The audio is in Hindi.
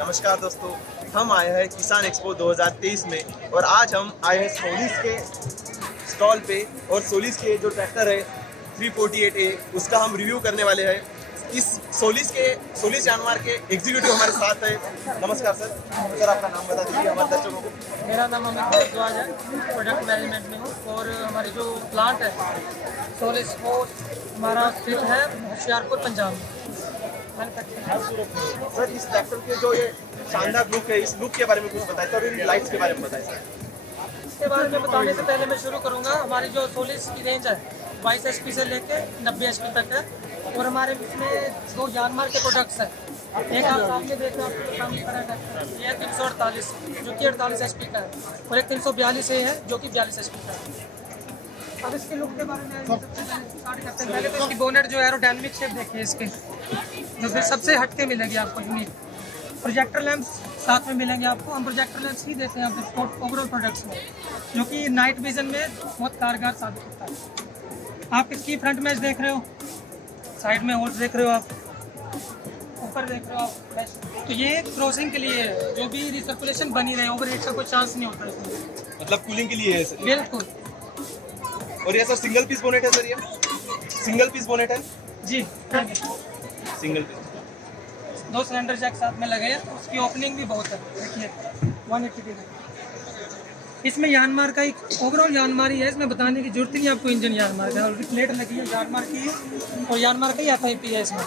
नमस्कार दोस्तों, हम आए हैं किसान एक्सपो 2023 में और आज हम आए हैं सोलिस के स्टॉल पे और सोलिस के जो ट्रैक्टर है 348A उसका हम रिव्यू करने वाले हैं। इस सोलिस जानवर के एग्जीक्यूटिव हमारे साथ है। नमस्कार सर। सर आपका नाम बता दीजिए हमारे दर्शकों को। मेरा नाम अमित भारद्वाज है, प्रोडक्ट मैनेजमेंट में हूँ और हमारे जो प्लांट है सोलिस वो हमारा स्थित है होशियारपुर पंजाब में। सर इस ट्रैक्टर के जो ये शानदार लुक है, इस लुक के बारे में कुछ बताएं सर, इन लाइट्स के बारे में बताएं सर। इसके बारे में बताने से पहले मैं शुरू करूँगा। हमारी जो सोलिस की रेंज है 22 HP से लेके 90 HP तक है और हमारे इसमें दो जानवर के प्रोडक्ट्स हैं। एक आप सामने देख रहे हो, आपके सामने खड़ा ट्रैक्टर, ये है 348 जो कि 48 HP का है और एक 342A है जो कि 42 HP का है। अब इसके लुक के बारे में स्टार्ट करते हैं। पहले तो इसकी बोनेट जो एरोडायनामिक शेप देखिए इसके, जो फिर सबसे हटके मिलेगी आपको यूनिक। प्रोजेक्टर लैंप्स साथ में मिलेंगे आपको। हम प्रोजेक्टर लैंप्स ही देते हैं यहाँ पे ओवरऑल प्रोडक्ट्स में, जो कि नाइट विजन में बहुत कारगर साबित होता है। आप इसकी फ्रंट मैच देख रहे हो, साइड में होल्स देख रहे हो, आप ऊपर देख रहे हो आप। तो ये क्रॉसिंग के लिए है, जो भी रिसर्कुलेशन बनी रहे, ओवर हीट का कोई चांस नहीं होता इसमें। मतलब कूलिंग के लिए है सर। बिल्कुल। और ये सर सिंगल पीस बोनेट है सर, ये सिंगल पीस बोनेट है जी, सिंगल पीस। दो सिलेंडर जैक साथ में लगे हैं। उसकी ओपनिंग भी बहुत है, देखिए 180 डिग्री। इसमें यानमार का एक ओवरऑल यानमार ही है, इसमें बताने की जरूरत ही नहीं आपको। इंजन यानमार का, प्लेट लगी है यानमार की और यानमार का ही FIP है इसमें।